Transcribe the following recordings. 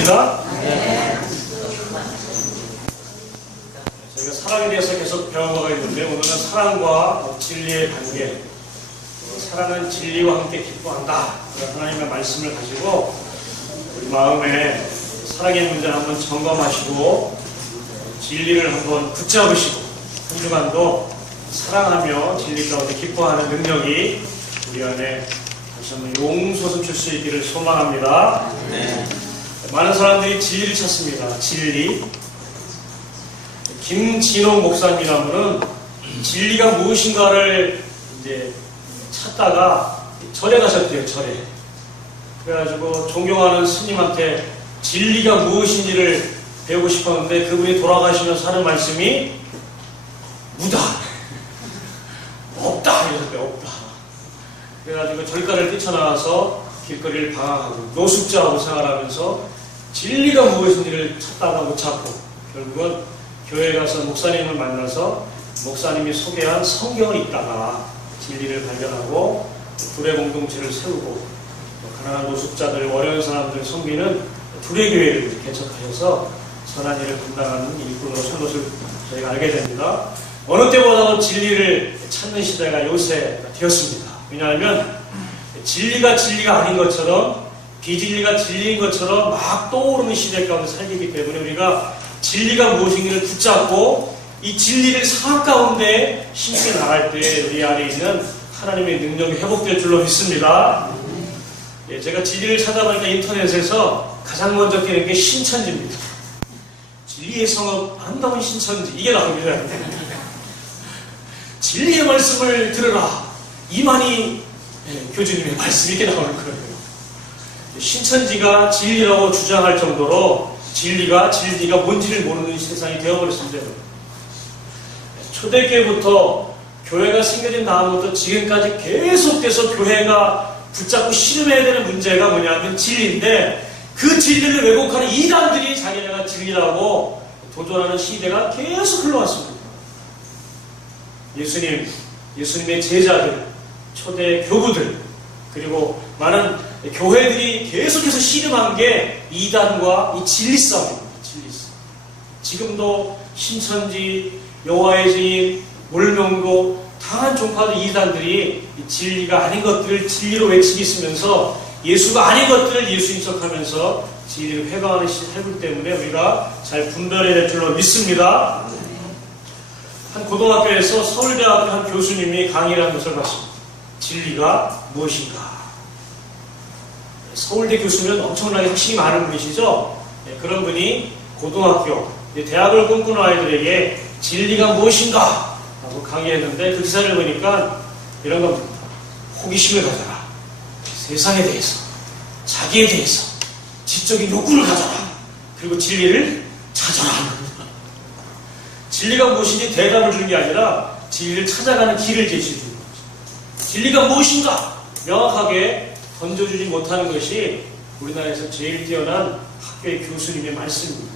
되십니까? 저희가 사랑에 대해서 계속 배워가고 있는데 오늘은 사랑과 진리의 관계, 사랑은 진리와 함께 기뻐한다, 그런 하나님의 말씀을 가지고 우리 마음에 사랑의 문제를 한번 점검하시고 진리를 한번 붙잡으시고 한 주간도 사랑하며 진리 가운데 기뻐하는 능력이 우리 안에 다시 한번 용솟음칠 수 있기를 소망합니다. 네. 많은 사람들이 진리를 찾습니다. 진리. 김진홍 목사님이라면은 진리가 무엇인가를 이제 찾다가 절에 가셨대요. 절에. 그래가지고 존경하는 스님한테 진리가 무엇인지를 배우고 싶었는데 그분이 돌아가시면서 하는 말씀이 무다. 없다. 이러셨대요. 없다. 그래가지고 절가를 뛰쳐나와서 길거리를 방황하고 노숙자하고 생활하면서 진리가 무엇인지를 찾다가 못 찾고 결국은 교회에 가서 목사님을 만나서 목사님이 소개한 성경을 읽다가 진리를 발견하고 둘의 공동체를 세우고 가난한 노숙자들, 어려운 사람들 섬기는 둘의 교회를 개척하셔서 선한 일을 감당하는 일꾼으로 선 것을 저희가 알게 됩니다. 어느 때보다도 진리를 찾는 시대가 요새가 되었습니다. 왜냐하면 진리가 아닌 것처럼 비진리가 진리인 것처럼 막 떠오르는 시대 가운데 살기 때문에 우리가 진리가 무엇인지를 붙잡고 이 진리를 상황 가운데 힘있게 나갈 때 우리 안에 있는 하나님의 능력이 회복될 줄로 믿습니다. 예, 제가 진리를 찾아보니까 인터넷에서 가장 먼저 뜨는 게 신천지입니다. 진리의 성읍 아름다운 신천지, 이게 나옵니다. 진리의 말씀을 들으라, 이만희 교주님의 말씀이 이렇게 나오는 거예요. 신천지가 진리라고 주장할 정도로 진리가 뭔지를 모르는 세상이 되어버렸습니다. 초대교회부터 교회가 생겨진 다음부터 지금까지 계속돼서 교회가 붙잡고 씨름해야 되는 문제가 뭐냐면 진리인데, 그 진리를 왜곡하는 이단들이 자기네가 진리라고 도전하는 시대가 계속 흘러왔습니다. 예수님의 제자들, 초대 교부들, 그리고 많은 교회들이 계속해서 씨름한 게 이단과 이 진리 싸움입니다. 진리 싸움. 지금도 신천지, 여호와의 증인, 물명도 다양한 종파들 이단들이 진리가 아닌 것들을 진리로 외치고 있으면서 예수가 아닌 것들을 예수인 척하면서 진리를 회방하는 시대이기 때문에 우리가 잘 분별해야 될 줄로 믿습니다. 한 고등학교에서 서울대학교 한 교수님이 강의를 한 것을 봤습니다. 진리가 무엇인가? 서울대 교수면 엄청나게 확신이 많은 분이시죠? 그런 분이 고등학교, 대학을 꿈꾸는 아이들에게 진리가 무엇인가? 라고 강의했는데 그 기사를 보니까 이런 겁니다. 호기심을 가져라. 세상에 대해서, 자기에 대해서, 지적인 욕구를 가져라. 그리고 진리를 찾아라. 진리가 무엇인지 대답을 주는 게 아니라 진리를 찾아가는 길을 제시해 주는 거죠. 진리가 무엇인가? 명확하게 던져주지 못하는 것이 우리나라에서 제일 뛰어난 학교의 교수님의 말씀입니다.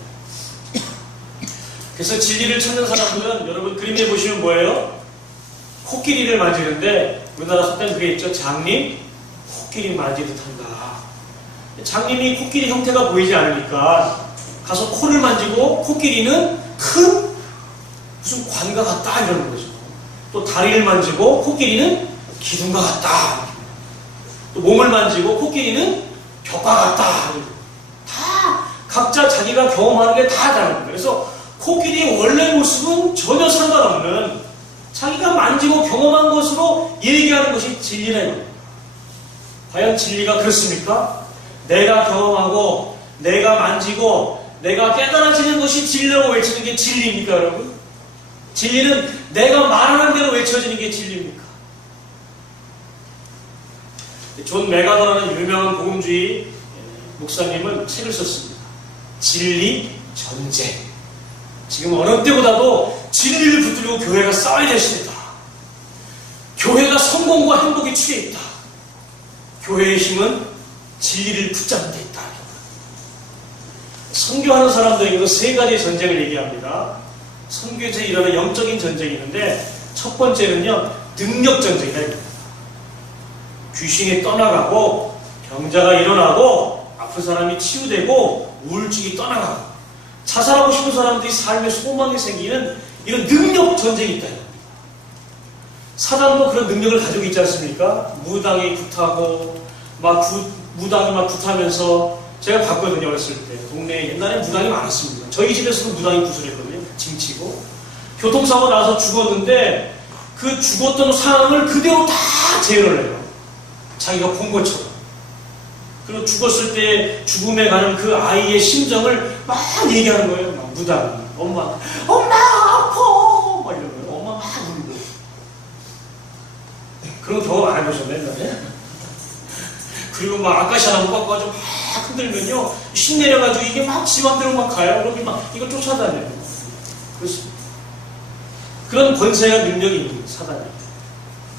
그래서 진리를 찾는 사람들은 여러분 그림에 보시면 뭐예요? 코끼리를 만지는데 우리나라 속된 그게 있죠. 장님, 코끼리 만지듯 한다. 장님이 코끼리 형태가 보이지 않으니까 가서 코를 만지고 코끼리는 큰 무슨 관과 같다 이러는 거죠. 또 다리를 만지고 코끼리는 기둥과 같다. 또 몸을 만지고 코끼리는 벽과 같다. 다 각자 자기가 경험하는 게 다 다른 거예요. 그래서 코끼리의 원래 모습은 전혀 상관없는 자기가 만지고 경험한 것으로 얘기하는 것이 진리라는 거예요. 과연 진리가 그렇습니까? 내가 경험하고 내가 만지고 내가 깨달아지는 것이 진리라고 외치는 게 진리입니까, 여러분? 진리는 내가 말하는 대로 외쳐지는 게 진리입니까? 존 메가더라는 유명한 복음주의 목사님은 책을 썼습니다. 진리 전쟁. 지금 어느 때보다도 진리를 붙들고 교회가 싸워야 될 시대다. 교회가 성공과 행복에 취해 있다. 교회의 힘은 진리를 붙잡는 데 있다. 선교하는 사람들에게도 세 가지 전쟁을 얘기합니다. 선교에서 일어나는 영적인 전쟁이 있는데 첫 번째는요, 능력 전쟁이다. 귀신이 떠나가고 병자가 일어나고 그 사람이 치유되고 우울증이 떠나가고 자살하고 싶은 사람들이 삶의 소망이 생기는 이런 능력 전쟁이 있다. 사단도 그런 능력을 가지고 있지 않습니까? 무당이 굿하고 무당이 막 굿하면서 제가 봤거든요. 어렸을 때 동네에 옛날에 무당이 많았습니다. 저희 집에서도 무당이 굿을 했거든요. 징치고 교통사고 나서 죽었는데 그 죽었던 상황을 그대로 다 재현을 해요. 자기가 본 것처럼. 그리고 죽었을 때 죽음에 가는 그 아이의 심정을 막 얘기하는 거예요. 막 무당이. 엄마 아파! 막 이런 거예요. 엄마 막 울고. 그런 경험 안 해보셨나요? 옛날에? 그리고 막 아까시아 나무 꺾어가지고 막 흔들면요. 신 내려가지고 이게 막 지 맘대로 막 가요. 그러면 막 이걸 쫓아다녀요. 그렇습니다. 그런 권세와 능력이 있는 거예요. 사단이.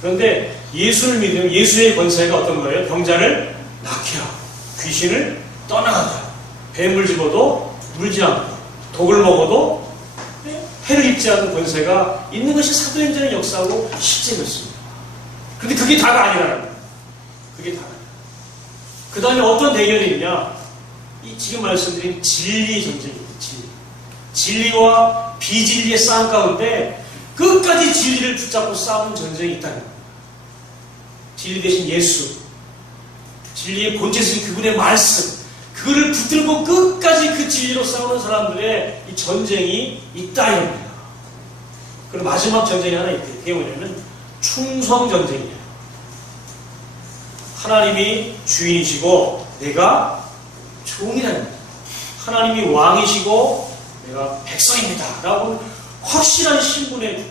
그런데 예수를 믿으면 예수의 권세가 어떤 거예요? 병자를 낫게 하고 귀신을 떠나가게 하고 뱀을 집어도 물지 않고 독을 먹어도 해를 입지 않는 권세가 있는 것이 사도행전의 역사고 실제 것입니다. 그런데 그게 다가 아니라는 거예요. 그게 다가 아니라. 그 다음에 어떤 대결이 있냐? 이 지금 말씀드린 진리 전쟁입니다. 진리와 비진리의 싸움 가운데 끝까지 진리를 붙잡고 싸우는 전쟁이 있다는 거예요. 진리 대신 예수, 진리의 본체이신 그분의 말씀, 그거를 붙들고 끝까지 그 진리로 싸우는 사람들의 이 전쟁이 있다 이겁니다. 그리고 마지막 전쟁이 하나 있대요. 그게 뭐냐면 충성 전쟁이에요. 하나님이 주인이시고 내가 종이라는 거예요. 하나님이 왕이시고 내가 백성입니다 라고 확실한 신분의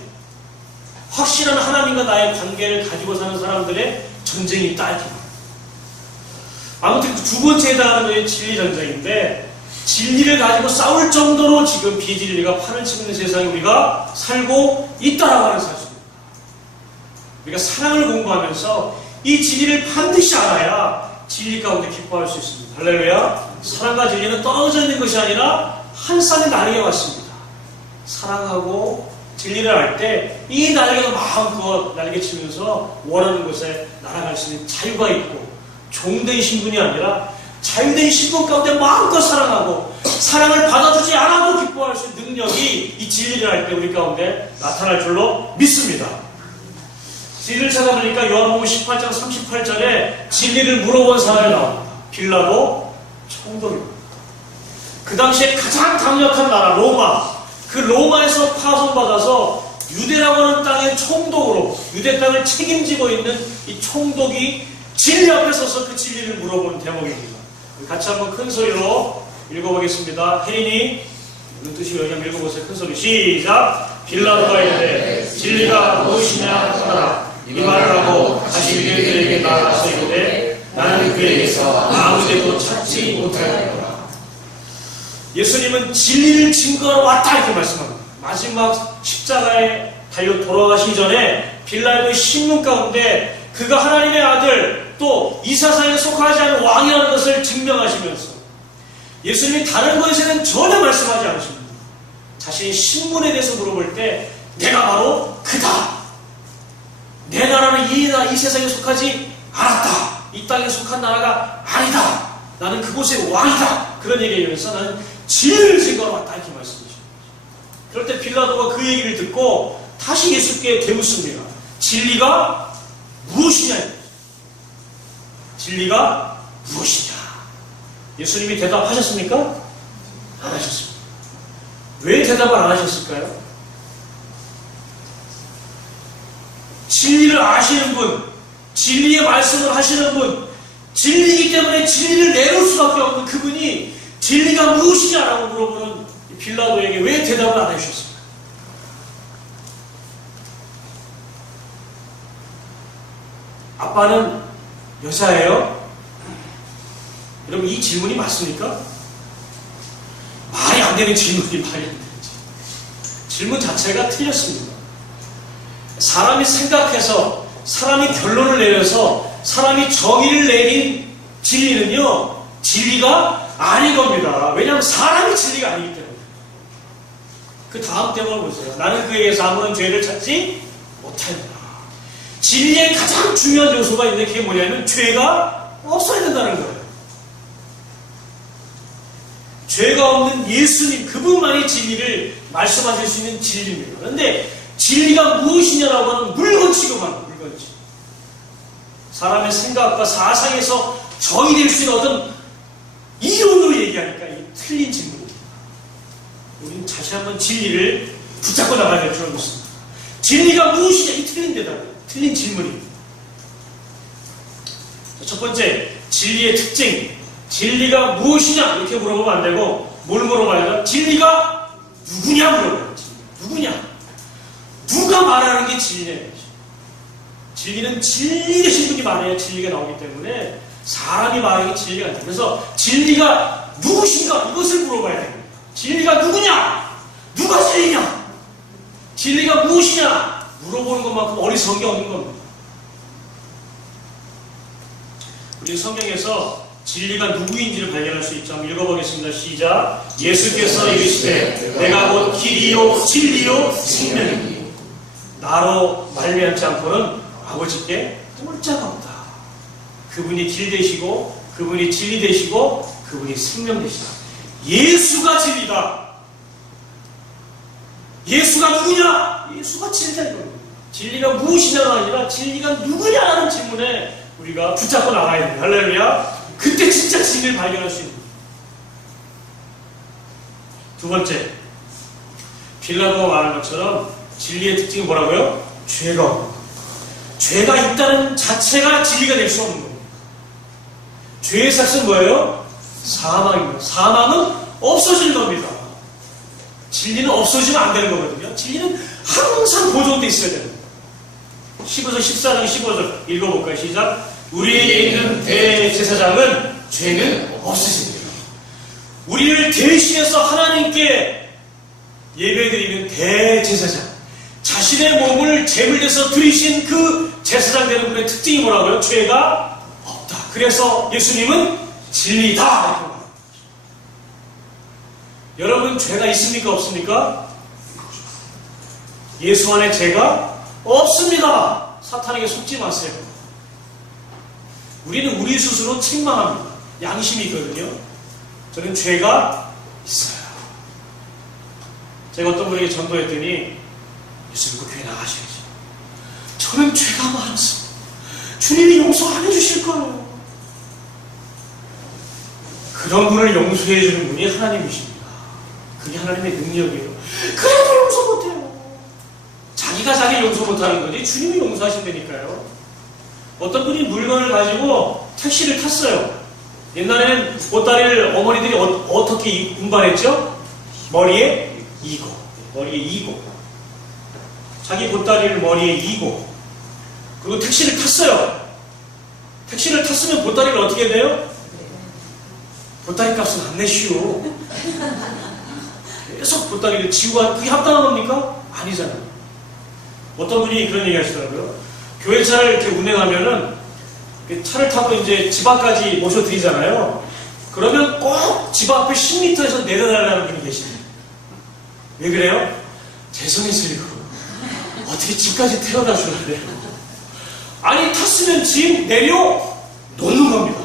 확실한 하나님과 나의 관계를 가지고 사는 사람들의 전쟁이 있다 이렇게 말합니다. 아무튼 두 번째 해당하는 것이 진리 전쟁인데 진리를 가지고 싸울 정도로 지금 비진리가 판을 치고 있는 세상에 우리가 살고 있다라고 하는 사실입니다. 우리가 사랑을 공부하면서 이 진리를 반드시 알아야 진리 가운데 기뻐할 수 있습니다. 할렐루야. 사랑과 진리는 떨어져 있는 것이 아니라 한 쌍의 날개가 왔습니다. 사랑하고 진리를 알 때 이 날개가 마음껏 날개치면서 원하는 곳에 날아갈 수 있는 자유가 있고 종된 신분이 아니라 자유된 신분 가운데 마음껏 사랑하고 사랑을 받아주지 않아도 기뻐할 수 있는 능력이 이 진리를 알 때 우리 가운데 나타날 줄로 믿습니다. 진리를 찾아보니까 요한복음 18장 38절에 진리를 물어본 사람이 나옵니다. 빌라도 총독입니다. 그 당시에 가장 강력한 나라 로마, 그 로마에서 파송받아서 유대라고 하는 땅의 총독으로 유대 땅을 책임지고 있는 이 총독이 진리 앞에 서서 그 진리를 물어보는 대목입니다. 같이 한번 큰 소리로 읽어보겠습니다. 혜린이 무슨 뜻이 여기 읽어보세요. 큰 소리 시작. 빌라도가 이르되 진리가 무엇이냐 하더라. 이 말을 하고 다시 유대인들에게 나아가서 이르되 나는 그에게서 아무데도 찾지 못하였노라. 예수님은 진리를 증거하러 왔다 이렇게 말씀합니다. 마지막 십자가에 달려 돌아가시기 전에 빌라도의 신문 가운데 그가 하나님의 아들 또 이 세상에 속하지 않은 왕이라는 것을 증명하시면서 예수님이 다른 것에는 전혀 말씀하지 않으십니다. 자신의 신문에 대해서 물어볼 때 내가 바로 그다. 내 나라는 이 세상에 속하지 않았다. 이 땅에 속한 나라가 아니다. 나는 그곳의 왕이다. 그런 얘기를 하면서 나는 진리를 증거하러 왔다 이렇게 말씀하십니다. 그럴 때 빌라도가 그 얘기를 듣고 다시 예수께 되묻습니다. 진리가 무엇이냐? 진리가 무엇이냐? 예수님이 대답하셨습니까? 안 하셨습니다. 왜 대답을 안 하셨을까요? 진리를 아시는 분, 진리의 말씀을 하시는 분, 진리이기 때문에 진리를 내놓을 수밖에 없는 그분이 진리가 무엇이냐라고 물어보는 빌라도에게 왜 대답을 안 해주셨습니까? 아빠는 여자예요? 여러분 이 질문이 맞습니까? 말이 안 되는 질문이 말이 안 되지. 질문 자체가 틀렸습니다. 사람이 생각해서 사람이 결론을 내려서 사람이 정의를 내린 진리는요 진리가 아닌 겁니다. 왜냐하면 사람이 진리가 아니기 때문에. 그 다음 대목을 보세요. 나는 그에게서 아무런 죄를 찾지 못하였다. 진리의 가장 중요한 요소가 있는데 그게 뭐냐면 죄가 없어야 된다는 거예요. 죄가 없는 예수님 그분만이 진리를 말씀하실 수 있는 진리입니다. 그런데 진리가 무엇이냐라고 하는 물건 취급하는 물건 취급. 사람의 생각과 사상에서 정의될 수 있는 어떤 이론으로 얘기하니까 이 틀린 질문입니다. 우리는 다시 한번 진리를 붙잡고 나가야 될 줄 믿습니다. 진리가 무엇이냐? 이 틀린 대답, 틀린 질문입니다. 첫 번째, 진리의 특징. 진리가 무엇이냐? 이렇게 물어보면 안 되고 뭘 물어봐야 되나? 진리가 누구냐 물어봐야지. 누구냐? 누가 말하는 게 진리냐? 진리는 진리 되신 분이 말해야 진리가 나오기 때문에 사람이 말하는 게 진리가 아니다. 그래서 진리가 누구신가? 이것을 물어봐야 됩니다. 진리가 누구냐? 누가 진리냐? 진리가 무엇이냐? 물어보는 것만큼 어리석은 게 없는 겁니다. 우리 성경에서 진리가 누구인지를 발견할 수 있죠. 한번 읽어보겠습니다. 시작. 예수께서 이르시되 내가 곧 길이요 진리요 생명이니 나로 말미암지 않고는 아버지께 올 자가 없다. 그분이 길 되시고 그분이 진리 되시고 그분이 생명 되시다. 예수가 진리다. 예수가 누구냐? 예수가 진리다 이겁니다. 진리가 무엇이냐가 아니라 진리가 누구냐라는 질문에 우리가 붙잡고 나가야 됩니다. 할렐루야. 그때 진짜 진리를 발견할 수 있는 거예요. 두 번째, 빌라도가 말한 것처럼 진리의 특징이 뭐라고요? 죄가 없는 것. 죄가 있다는 자체가 진리가 될 수 없는 겁니다. 죄의 삭은 뭐예요? 사망입니다. 사망은 없어지는 겁니다. 진리는 없어지면 안 되는 거거든요. 진리는 항상 보존되어 있어야 됩니다. 15절, 14장 15절 읽어볼까요? 시작. 우리에게 있는 대제사장은 죄는 없으십니다. 우리를 대신해서 하나님께 예배드리는 대제사장, 자신의 몸을 제물돼서 드리신 그 제사장 되는 분의 특징이 뭐라고요? 죄가 없다. 그래서 예수님은 진리다. 여러분 죄가 있습니까? 없습니까? 예수 안에 죄가 없습니다. 사탄에게 속지 마세요. 우리는 우리 스스로 책망합니다. 양심이 있거든요. 저는 죄가 있어요. 제가 어떤 분에게 전도했더니 예수 믿고 교회 나가셔야지. 저는 죄가 많았어. 주님이 용서 안 해주실 거예요. 그런 분을 용서해 주는 분이 하나님이십니다. 그게 하나님의 능력이에요. 그래도 용서 못해요. 자기가 자기 용서 못하는 거지 주님이 용서하신다니까요. 어떤 분이 물건을 가지고 택시를 탔어요. 옛날에는 보따리를 어머니들이 어떻게 운반했죠? 머리에 이고. 머리에 이고. 자기 보따리를 머리에 이고. 그리고 택시를 탔어요. 택시를 탔으면 보따리를 어떻게 돼요? 보따리 값은 안 내시오. 계속 보따리를 지고 가는 그게 합당한 겁니까? 아니잖아요. 어떤 분이 그런 얘기 하시더라고요. 교회차를 이렇게 운행하면은 차를 타고 이제 집 앞까지 모셔드리잖아요. 그러면 꼭 집 앞에 10m에서 내려달라는 분이 계십니다. 왜 그래요? 죄송해서 어떻게 집까지 태워다 주면 돼요? 아니 탔으면 집 내려 놓는 겁니다.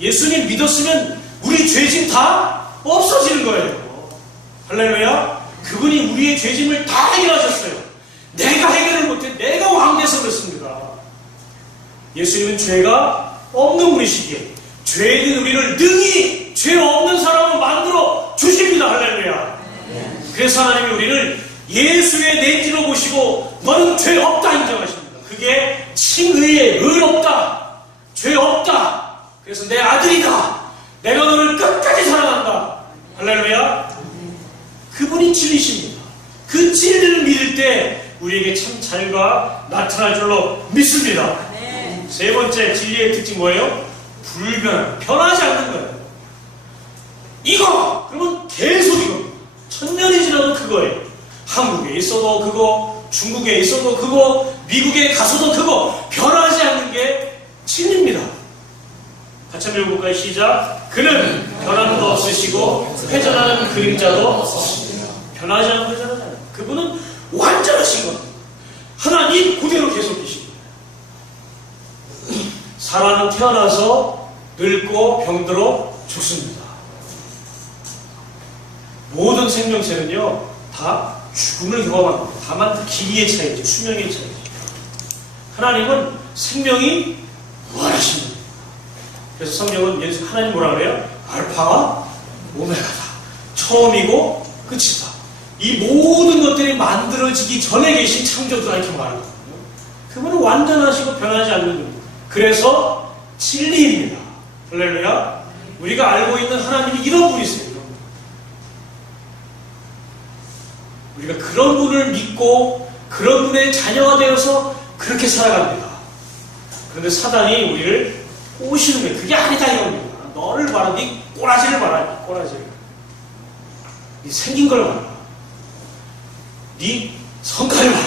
예수님 믿었으면 우리 죄짐 다 없어지는 거예요. 할렐루야. 그분이 우리의 죄짐을 다 해결하셨어요. 내가 해결을 못해 내가 왕돼서 그렇습니다. 예수님은 죄가 없는 분이시기에 죄인 우리를 능히 죄 없는 사람을 만들어 주십니다. 할렐루야. 그래서 하나님이 우리를 예수의 내지로 보시고 너는 죄 없다 인정하십니다. 그게 칭의의 의롭다. 죄 없다. 그래서 내 아들이다. 내가 너를 끝까지 사랑한다. 할렐루야. 그분이 진리십니다. 그 진리를 믿을 때 우리에게 참 자유가 나타날 줄로 믿습니다. 세 번째 진리의 특징 뭐예요? 불변, 변하지 않는 거예요. 이거! 그러면 계속 이겁니다. 천년이 지나도 그거예요. 한국에 있어도 그거, 중국에 있어도 그거, 미국에 가서도 그거, 변하지 않는 게 진리입니다. 같이 한번 읽어볼까요? 시작. 그는 변함도 없으시고 회전하는 그림자도 없으십니다. 변하지 않고 회전하지 않아요. 그분은 완전하신 겁니다. 하나님 그대로 계속 계십니다. 사람은 태어나서 늙고 병들어 죽습니다. 모든 생명체는요 다 죽음을 경험합니다. 다만 그 길이의 차이죠. 수명의 차이죠. 하나님은 생명이 무한하신 분이에요. 그래서 성경은 예수 하나님 뭐라 그래요? 알파와 오메가다. 처음이고 끝이다. 이 모든 것들이 만들어지기 전에 계신 창조주가 이렇게 말하거든요. 그분은 완전하시고 변하지 않는 분입니다. 그래서 진리입니다. 할렐루야. 우리가 알고 있는 하나님이 이런 분이세요. 우리가 그런 분을 믿고 그런 분의 자녀가 되어서 그렇게 살아갑니다. 그런데 사단이 우리를 꼬시는 거예요. 그게 아니다 이겁니다. 너를 봐라. 네 꼬라지를 봐라. 꼬라지를. 네 생긴 걸 봐라. 네 성깔을 봐라.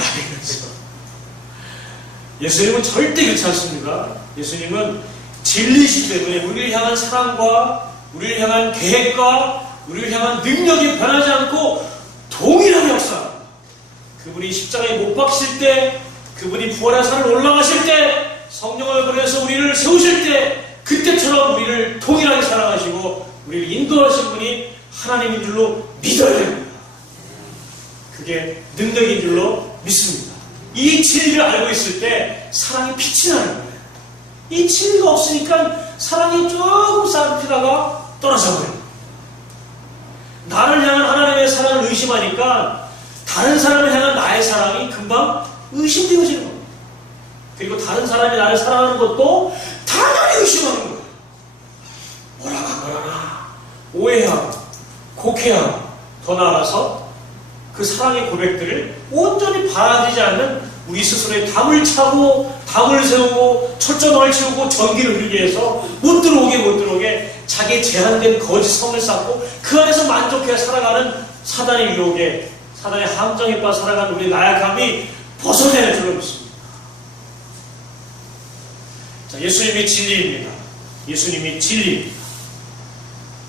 예수님은 절대 그렇지 않습니다. 예수님은 진리이기 때문에 우리를 향한 사랑과 우리를 향한 계획과 우리를 향한 능력이 변하지 않고 동일한 역사. 그분이 십자가에 못 박힐 때, 그분이 부활의 산을 올라가실 때, 성령을 보내서 우리를 세우실 때, 그때처럼 우리를 동일하게 사랑하시고 우리를 인도하신 분이 하나님인 줄로 믿어야 됩니다. 그게 능력인 줄로 믿습니다. 이 진리를 알고 있을 때 사랑이 빛이 나는 거예요. 이 진리가 없으니까 사랑이 조금 쌓이다가 떨어져 버려요. 나를 향한 하나님의 사랑을 의심하니까 다른 사람을 향한 나의 사랑이 금방 의심되어지는 겁니다. 그리고 다른 사람이 나를 사랑하는 것도 당연히 의심하는 거예요. 뭐라나 오해하고 곡해하고 더 나아가서 그 사랑의 고백들을 온전히 받아들이지 않는 우리 스스로의 담을 차고 담을 세우고 철저망을 채우고 전기를 흘리게 해서 못 들어오게 자기의 제한된 거짓 성을 쌓고 그 안에서 만족해 살아가는 사단의 유혹에 사단의 함정에 빠져 살아가는 우리 나약함이 벗어내는 줄로 믿습니다. 자, 예수님이 진리입니다. 예수님이 진리입니다.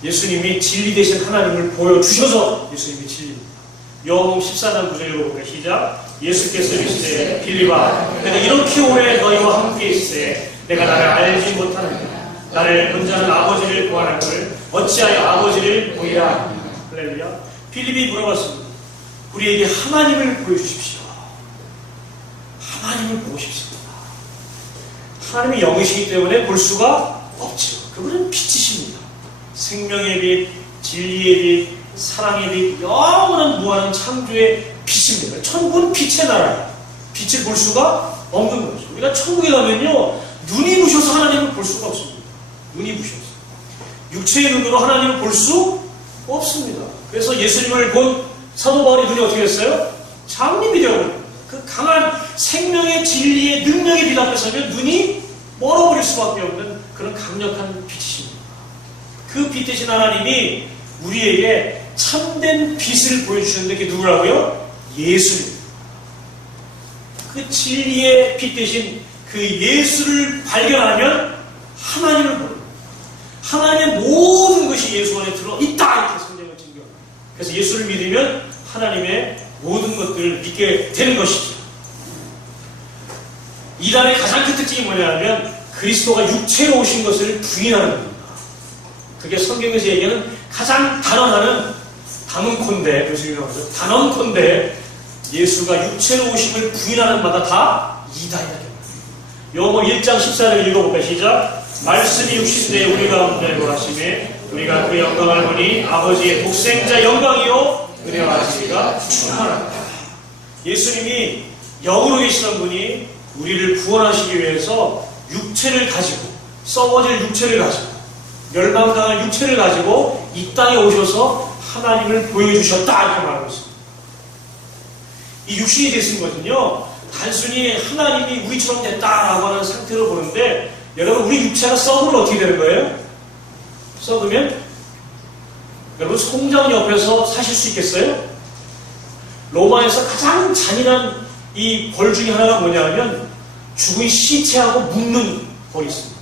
예수님이 진리 되신 하나님을 보여주셔서 예수님이 진리입니다. 요한복음 14장 9절 읽어보면 시작. 예수께서 이르시되 빌립아 내가 이렇게 오래 너희와 함께 있으되 내가 나를 알지 못하느냐 나를 본자는 아버지를 보아할 걸 어찌하여 아버지를 보이라 하느냐. 할렐루야. 빌립이 물어봤습니다. 우리에게 하나님을 보여주십시오. 하나님을 보고 싶습니다. 하나님이 영이시기 때문에 볼 수가 없죠. 그분은 빛이십니다. 생명의 빛, 진리의 빛, 사랑의 빛, 영원한 무한한 창조의 빛입니다. 천국은 빛의 나라예요. 빛을 볼 수가 없는 거죠. 우리가 천국에 가면요 눈이 부셔서 하나님을 볼 수가 없습니다. 눈이 부셔서 육체의 눈으로 하나님을 볼 수 없습니다. 그래서 예수님을 본 사도 바울의 눈이 어떻게 됐어요? 장님이 되어버립니다. 그 강한 생명의 진리의 능력의 빛 앞에 서면 눈이 멀어버릴 수밖에 없는 그런 강력한 빛이십니다. 그 빛 대신 하나님이 우리에게 참된 빛을 보여주셨는데 그게 누구라고요? 예수입니다. 그 진리의 빛 대신 그 예수를 발견하면 하나님을 보는 거예요. 하나님의 모든 것이 예수 안에 들어있다 이렇게 성경을 증거합니다. 그래서 예수를 믿으면 하나님의 모든 것들을 믿게 되는 것이죠. 이단의 가장 큰 특징이 뭐냐면 그리스도가 육체로 오신 것을 부인하는 겁니다. 그게 성경에서 얘기하는 가장 단언하는 단언컨대, 교수님이라고 하죠. 단언컨대 예수가 육체로 오심을 부인하는 마다 다 이단이다. 요한복음 1장 14절 읽어볼까요? 시작. 말씀이 육신되어 우리 가운데 거하심에 우리가 그 영광을 보니 아버지의 독생자 영광이요 은혜와 진리가 충만하다. 예수님이 영으로 계시던 분이 우리를 구원하시기 위해서 육체를 가지고 썩어질 육체를 가지고 멸망당할 육체를 가지고 이 땅에 오셔서 하나님을 보여주셨다 이렇게 말하고 있습니다. 이 육신이 되신 것은요 단순히 하나님이 우리처럼 됐다라고 하는 상태로 보는데 여러분 우리 육체가 썩으면 어떻게 되는 거예요? 썩으면 여러분 송장 옆에서 사실 수 있겠어요? 로마에서 가장 잔인한 이 벌 중에 하나가 뭐냐면 죽은 시체하고 묶는 벌이 있습니다.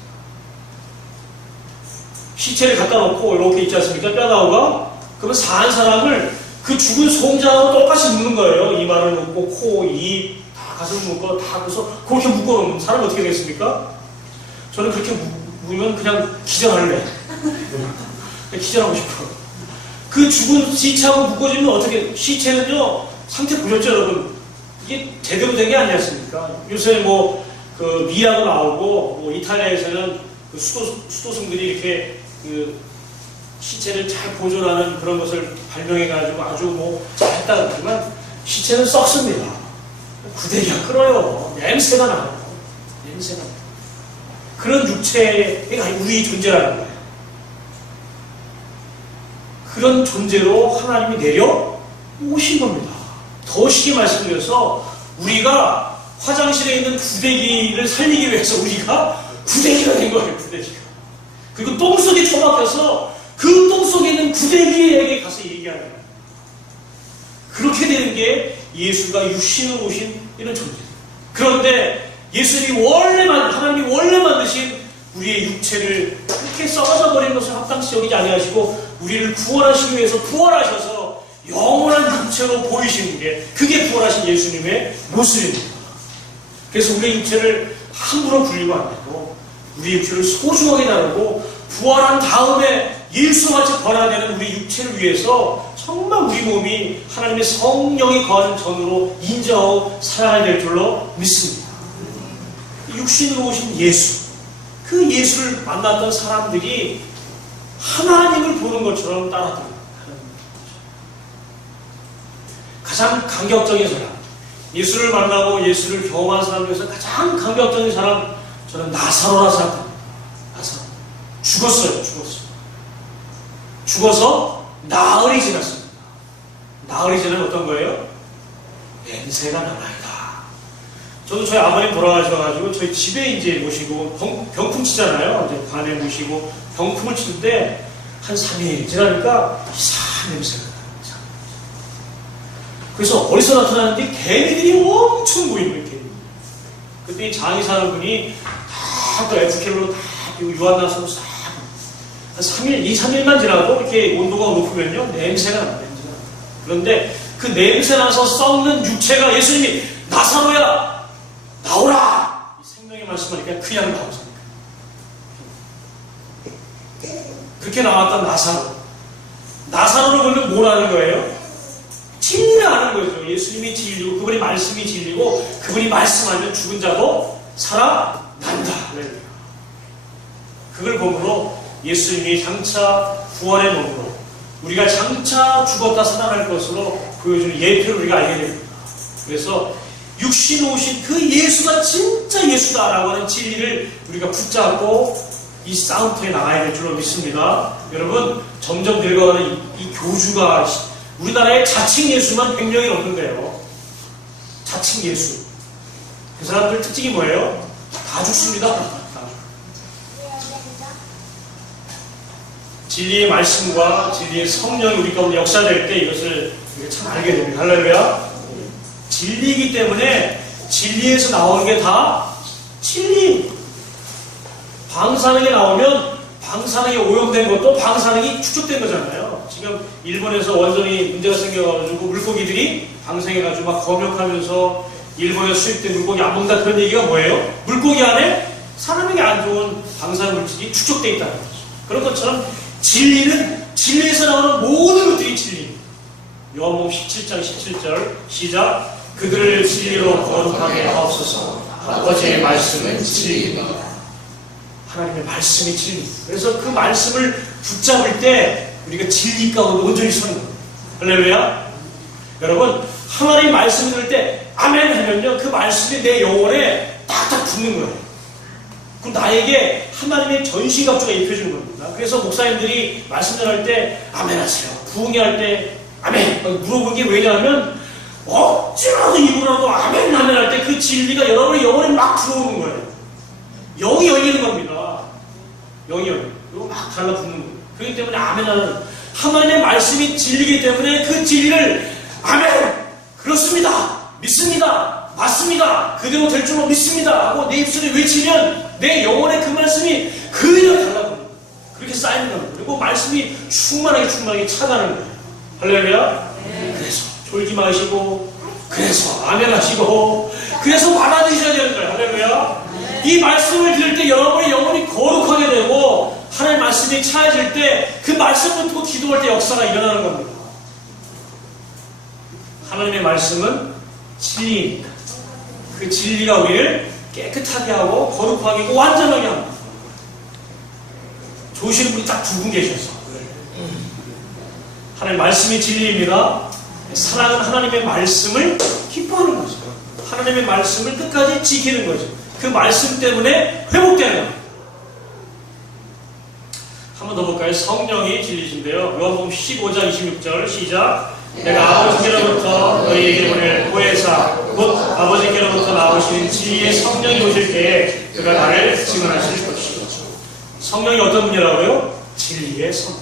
시체를 갖다 놓고 이렇게 있지 않습니까? 뼈다구가 그러면 사한 사람을 그 죽은 송장하고 똑같이 묶는 거예요. 이마를 묶고 코, 입 다 가슴을 묶고 다 그래서 그렇게 묶어놓으면 사람이 어떻게 되겠습니까? 저는 그렇게 묶으면 그냥 기절할래. 기절하고 싶어. 그 죽은 시체하고 묶어지면 어떻게, 시체는요, 상태 보셨죠, 여러분? 이게 제대로 된 게 아니지 않습니까? 요새 뭐, 그 미라도 나오고, 뭐 이탈리아에서는 그 수도승들이 이렇게 그 시체를 잘 보존하는 그런 것을 발명해가지고 아주 뭐 잘했다 그러지만 시체는 썩습니다. 구데기가 끓어요. 냄새가 나요. 냄새가 나요. 그런 육체가 우리 존재라는 거예요. 그런 존재로 하나님이 내려오신 겁니다. 더 쉽게 말씀드려서 우리가 화장실에 있는 구데기를 살리기 위해서 우리가 구데기가 된 거예요. 구데기가. 그리고 똥 속에 처박혀서 그 똥 속에 있는 구데기에게 가서 얘기하는 거예요. 그렇게 되는 게 예수가 육신으로 오신 이런 존재예요. 그런데 예수님이 하나님이 원래 만드신 우리의 육체를 그렇게 썩어져 버린 것을 합당치 여기지 아니하시고 우리를 구원하시기 위해서 부활하셔서 영원한 육체로 보이시는 게 그게 부활하신 예수님의 모습입니다. 그래서 우리의 육체를 함부로 굴리면 안 되고 우리의 육체를 소중하게 다루고 부활한 다음에 예수같이 변화되는 우리 육체를 위해서 정말 우리 몸이 하나님의 성령이 거하는 전으로 인정하고 살아야 될 줄로 믿습니다. 육신으로 오신 예수, 그 예수를 만났던 사람들이 하나님을 보는 것처럼 따라듭니다. 가장 감격적인 사람, 예수를 만나고 예수를 경험한 사람 중에서 가장 감격적인 사람, 저는 나사로라 생각합니다. 나사로. 죽었어요. 죽어서 나흘이 지났습니다. 나흘이 지나면 어떤 거예요? 냄새가 나나이다. 저도 저희 아버님 돌아가셔가지고 저희 집에 이제 모시고 병풍 치잖아요. 이제 관에 모시고 병풍을 치는데 한 3일 지나니까 이상한 냄새가 나요. 그래서 어디서 나타나는데 개미들이 엄청 보이는 거예요. 개미. 그때 이 장이 사는 분이 다그 F캠으로 다 유한나서 싹 한 3일, 2, 3일만 지나도 이렇게 온도가 높으면요 냄새가 나요. 그런데 그 냄새 나서 썩는 육체가 예수님이 나사로야 나오라! 이 생명의 말씀하니까 그냥 나오잖아요. 그렇게 나왔던 나사로를 보면 뭐라는 거예요? 진리라는 거죠. 예수님이 진리고 그분의 말씀이 진리고 그분이 말씀하면 죽은 자도 살아난다. 그걸 보므로 예수님이 장차 구원의 몸으로 우리가 장차 죽었다 살아날 것으로 보여주는 예표를 우리가 알게 됩니다. 그래서 육신 오신 그 예수가 진짜 예수다라고 하는 진리를 우리가 붙잡고 이 싸움터에 나가야 될 줄로 믿습니다. 여러분, 점점 늙어가는 이 교주가 우리나라에 자칭 예수만 100명이 넘는데요. 자칭 예수. 그 사람들 특징이 뭐예요? 다 죽습니다. 진리의 말씀과 진리의 성령이 우리 가운데 역사될 때 이것을 참 알게 됩니다. 할렐루야. 진리이기 때문에 진리에서 나오는 게 다 진리. 방사능이 나오면 방사능이 오염된 것도 방사능이 축적된 거잖아요. 지금 일본에서 원전이 문제가 생겨가지고 물고기들이 방생해가지고 막 검역하면서 일본에 수입된 물고기 안 먹는다 그런 얘기가 뭐예요? 물고기 안에 사람에게 안 좋은 방사능 물질이 축적되어 있다는 거죠. 그런 것처럼 진리는 진리에서 나오는 모든 것들이 진리. 요한복음 17장 17절 시작. 그들을 진리로 거룩하게 하옵소서. 아버지의 말씀은 진리이다. 하나님의 말씀이 진리. 그래서 그 말씀을 붙잡을 때 우리가 진리 가운데 온전히 서는 거예요. 할렐루야. 여러분, 하나님 말씀을 들을 때 아멘 하면요 그 말씀이 내 영혼에 딱딱 붙는 거예요. 그럼 나에게 하나님의 전신갑주가 입혀지는 겁니다. 그래서 목사님들이 말씀 전할 때 아멘 하세요. 부흥회 할 때 아멘 물어보는 게 왜냐하면 억지로라도 입으라도 아멘 할 때 그 진리가 여러분의 영혼에 막 들어오는 거예요. 영이 열리는 겁니다. 영이 열리는 거예요. 막 달라붙는 거예요. 그렇기 때문에 아멘 하는 하나님의 말씀이 진리이기 때문에 그 진리를 아멘 그렇습니다. 믿습니다. 맞습니다. 그대로 될 줄로 믿습니다. 하고 내 입술에 외치면 내 영혼의 그 말씀이 그대로 달라붙는 그렇게 쌓이는 겁니다. 그리고 말씀이 충만하게 차가는 거예요. 할렐루야. 그래서 졸지 마시고 그래서 아멘 하시고 그래서 받아들이셔야 되는 거예요. 할렐루야. 이 말씀을 들을 때 여러분의 영혼이 거룩하게 되고 하나님 말씀이 차여질 때 그 말씀 붙고 기도할 때 역사가 일어나는 겁니다. 하나님의 말씀은 진리입니다. 그 진리가 우리를 깨끗하게 하고 거룩하게 하고 완전하게 합니다. 좋으시는 분이 딱 두 분 계셔서 하나님 말씀이 진리입니다. 사랑은 하나님의 말씀을 기뻐하는 거죠. 하나님의 말씀을 끝까지 지키는 거죠. 그 말씀 때문에 회복되는 거예요. 한 번 더 볼까요? 성령이 진리신데요. 요한복음 15장 26절 시작. 내가 아버지께로부터 너희에게 보낼 보혜사 곧 아버지께로부터 나오시는 진리의 성령이 오실 때에 그가 나를 증언하실 것이다. 성령이 어떤 분이라고요? 진리의 성령.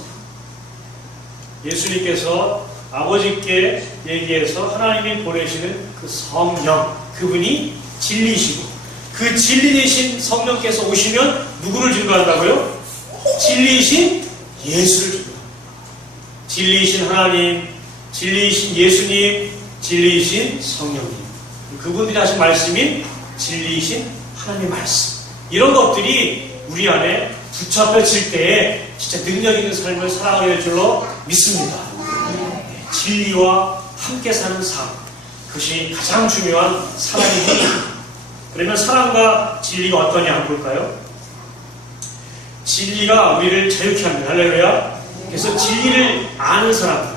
예수님께서 아버지께 얘기해서 하나님이 보내시는 그 성령, 그분이 진리시고 그 진리 되신 성령께서 오시면 누구를 증거한다고요? 진리이신 예수를 증거합니다. 진리이신 하나님, 진리이신 예수님, 진리이신 성령님, 그분들이 하신 말씀인 진리이신 하나님의 말씀, 이런 것들이 우리 안에 붙잡혀질 때에 진짜 능력 있는 삶을 살아가게 될 줄로 믿습니다. 진리와 함께 사는 삶, 그것이 가장 중요한 사랑의 힘입니다. 그러면 사랑과 진리가 어떠냐 한번 볼까요? 진리가 우리를 자유케 합니다. 할렐루야. 그래서 진리를 아는 사람들,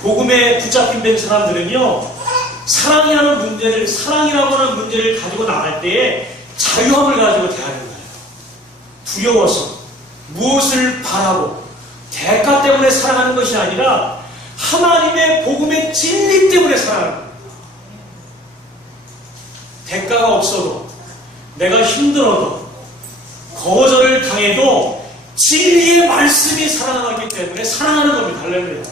복음에 붙잡힌 된 사람들은요, 사랑이라는 문제를, 사랑이라고 하는 문제를 가지고 나갈 때에 자유함을 가지고 대하는 거예요. 두려워서 무엇을 바라고 대가 때문에 사랑하는 것이 아니라 하나님의 복음의 진리 때문에 사랑하는 거예요. 대가가 없어도, 내가 힘들어도, 거절을 당해도 진리의 말씀이 사랑하기 때문에 사랑하는 겁니다. 할렐루야.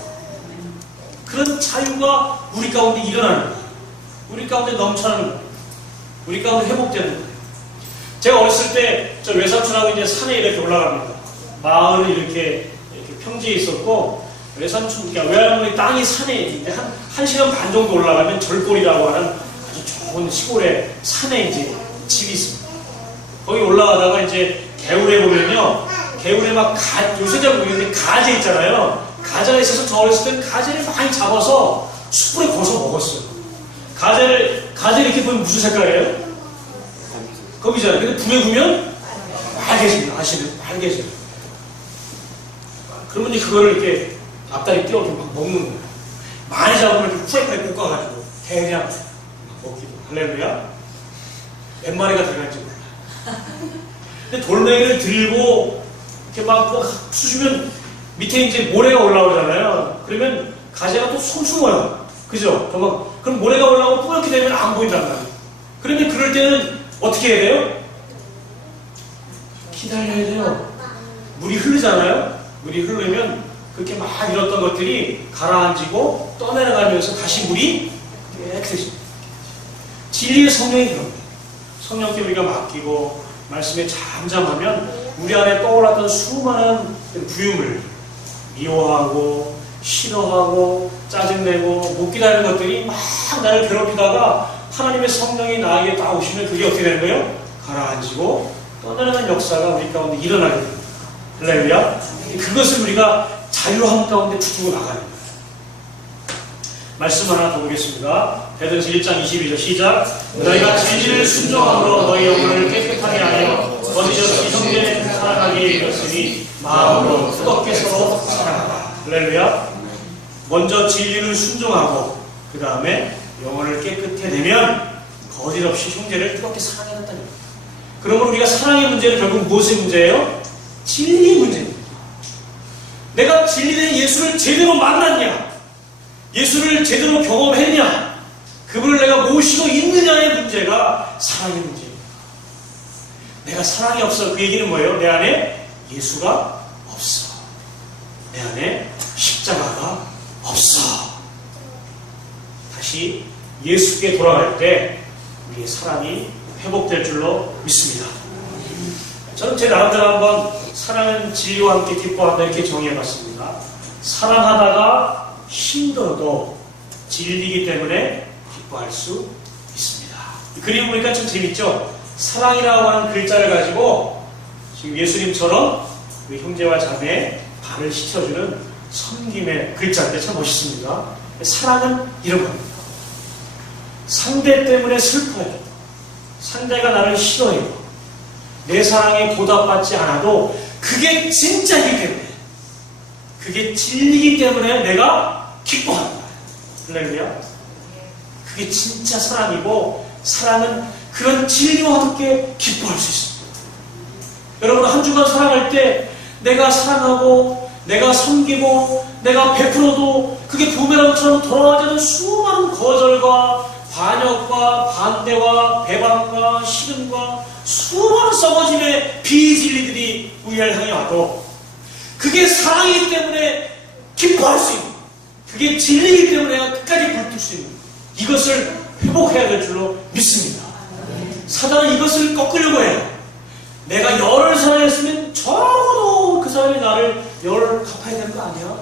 그런 자유가 우리 가운데 일어나는 거예요. 우리 가운데 넘쳐나는 거예요. 우리 가운데 회복되는 거예요. 제가 어렸을 때 저 외삼촌하고 이제 산에 이렇게 올라갑니다. 마을이 이렇게 평지에 있었고, 외삼촌, 그러니까 외할머니 땅이 산에 있는데 한 시간 반 정도 올라가면 절골이라고 하는 아주 좋은 시골에 산에 이제 집이 있습니다. 거기 올라가다가 이제 개울에 보면요, 개울에 막 요새 잘 모르겠는데 가재 있잖아요. 가재가 있어서 저 어렸을 때는 가재를 많이 잡아서 숯불에 구워서 먹었어요. 가재 이렇게 보면 무슨 색깔이에요? 거기잖아요. 근데 불에 구우면 빨개집니다. 아시는? 빨개져요. 그러면 이제 그거를 이렇게 앞다리 띄워서 막 먹는 거예요. 많이 잡으면 이렇게 후라이팬에 볶아가지고 그냥 먹기도. 할렐루야. 몇 마리가 들어갈지 몰라. 근데 돌멩이를 들고 이렇게 막 쑤시면 밑에 이제 모래가 올라오잖아요. 그러면 가재가 또 숨어요. 그죠? 그럼 모래가 올라오고 뿌옇게 되면 안 보인단 말이에요. 그러면 그럴 때는 어떻게 해야 돼요? 기다려야 돼요. 물이 흐르잖아요. 물이 흐르면 그렇게 막 잃었던 것들이 가라앉고 떠내려가면서 다시 물이 깨끗해집니다. 진리의 성령이 그런 거예요. 성령께 우리가 맡기고 말씀에 잠잠하면 우리 안에 떠올랐던 수많은 부유물, 미워하고 싫어하고 짜증내고 못 기다리는 것들이 막 나를 괴롭히다가 하나님의 성령이 나에게 딱 오시면 그게 어떻게 되는 거예요? 가라앉고 떠나가는 역사가 우리 가운데 일어나게 됩니다. 할렐루야. 그것을 우리가 자유함 가운데 붙이고 나가는 거예요. 말씀 하나 더 보겠습니다. 베드로서 1장 22절 시작. 너희가 진리를 순종함으로 너희 영혼을 깨끗하게 하여 거짓없이 형제를 사랑하게 이뤘으니 마음으로 뜨겁게 서로 사랑하라. 할렐루야. 먼저 진리를 순종하고 그 다음에 영혼을 깨끗해 내면 거짓없이 형제를 뜨겁게 사랑해야 된다는 거예요. 그러므로 우리가 사랑의 문제는 결국 무엇의 문제예요? 진리의 문제입니다. 내가 진리된 예수를 제대로 만났냐? 예수를 제대로 경험했냐? 그분을 내가 모시고 있느냐의 문제가 사랑의 문제입니다. 내가 사랑이 없어. 그 얘기는 뭐예요? 내 안에 예수가 없어. 내 안에 십자가가 없어. 다시 예수께 돌아갈 때 우리의 사랑이 회복될 줄로 믿습니다. 저는 제 나름대로 한번 사랑은 진리와 함께 기뻐한다 이렇게 정의해봤습니다. 사랑하다가 힘들어도 진리이기 때문에 기뻐할 수 있습니다. 그림 보니까 참 재밌죠? 사랑이라고 하는 글자를 가지고 지금 예수님처럼 우리 형제와 자매의 발을 씻어주는 섬김의 글자인데 참 멋있습니다. 사랑은 이런 겁니다. 상대 때문에 슬퍼해요. 상대가 나를 싫어해요. 내 사랑에 보답받지 않아도 그게 진짜이기 때문에, 그게 진리이기 때문에 내가 기뻐합니다. 할렐루야. 그게 진짜 사랑이고, 사랑은 그런 진리와 함께 기뻐할 수 있습니다. 여러분, 한 주간 살아갈 때 내가 사랑하고 내가 섬기고 내가 베풀어도 그게 부메랑처럼 돌아가지 않는 수많은 거절과 반역과 반대와 배반과 싫음과 수많은 썩어짐의 비진리들이 우리를 향해 와도 그게 사랑이기 때문에 기뻐할 수 있는, 그게 진리이기 때문에 끝까지 불뜰 수 있는, 이것을 회복해야 될 줄로 믿습니다. 사단은 이것을 꺾으려고 해요. 내가 열을 사랑했으면 적어도 그 사람이 나를 열을 갚아야 되는 거 아니야?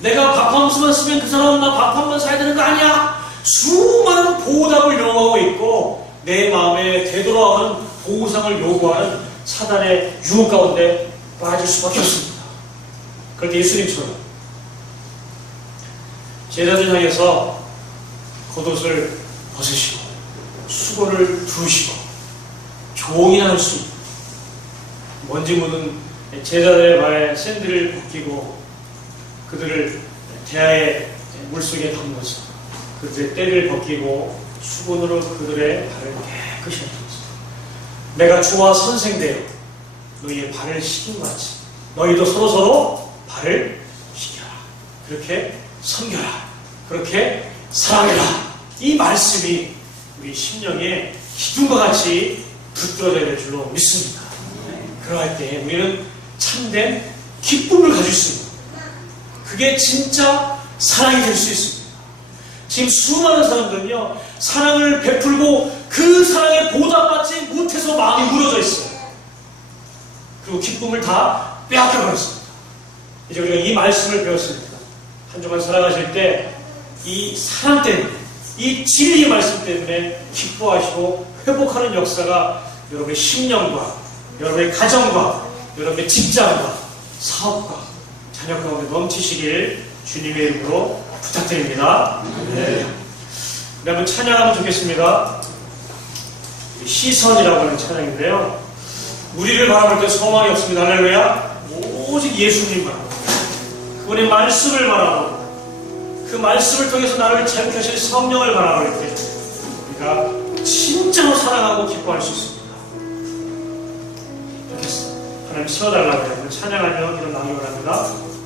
내가 밥 한 수만 쓰면 그 사람은 나 밥 한 번 사야 되는 거 아니야? 수많은 보답을 요구하고 있고 내 마음에 되돌아오는 보상을 요구하는 사단의 유혹 가운데 빠질 수밖에 없습니다. 그럴 때 예수님처럼 제자들 향해서 겉옷을 벗으시고 수건을 두르시고 종이나 할 수 있고 먼지 묻은 제자들의 발에 샌들을 벗기고 그들을 대야의 물속에 담궈서 그들의 때를 벗기고 수건으로 그들의 발을 깨끗이 닦았습니다. 내가 주와 선생되어 너희의 발을 씻긴 것 같이 너희도 서로서로 발을 씻겨라. 그렇게 섬겨라. 그렇게 사랑해라. 이 말씀이 우리 심령에 기둥과 같이 붙들어져야 될 줄로 믿습니다. 그러할 때 우리는 참된 기쁨을 가질 수 있는, 그게 진짜 사랑이 될 수 있습니다. 지금 수많은 사람들은요, 사랑을 베풀고 그 사랑에 보답받지 못해서 마음이 무너져 있어요. 그리고 기쁨을 다 빼앗겨버렸습니다. 이제 우리가 이 말씀을 배웠으니까 한 주간 살아가실 때 이 사랑 때문에, 이 진리의 말씀 때문에 기뻐하시고 회복하는 역사가 여러분의 심령과 여러분의 가정과 여러분의 직장과 사업과 자녀 가운데 넘치시길 주님의 이름으로 부탁드립니다. 네. 우리 한번 찬양하면 좋겠습니다. 시선이라고 하는 찬양인데요. 우리를 바라볼 때 소망이 없습니다. 할렐루야. 오직 예수님 바라보고 그분의 말씀을 바라보고 그 말씀을 통해서 나를 자유케 하실 성령을 바라볼 때 우리가 진짜로 사랑하고 기뻐할 수 있습니다. 하나님 세워달라고 해요. 찬양하며 일어나기 원합니다.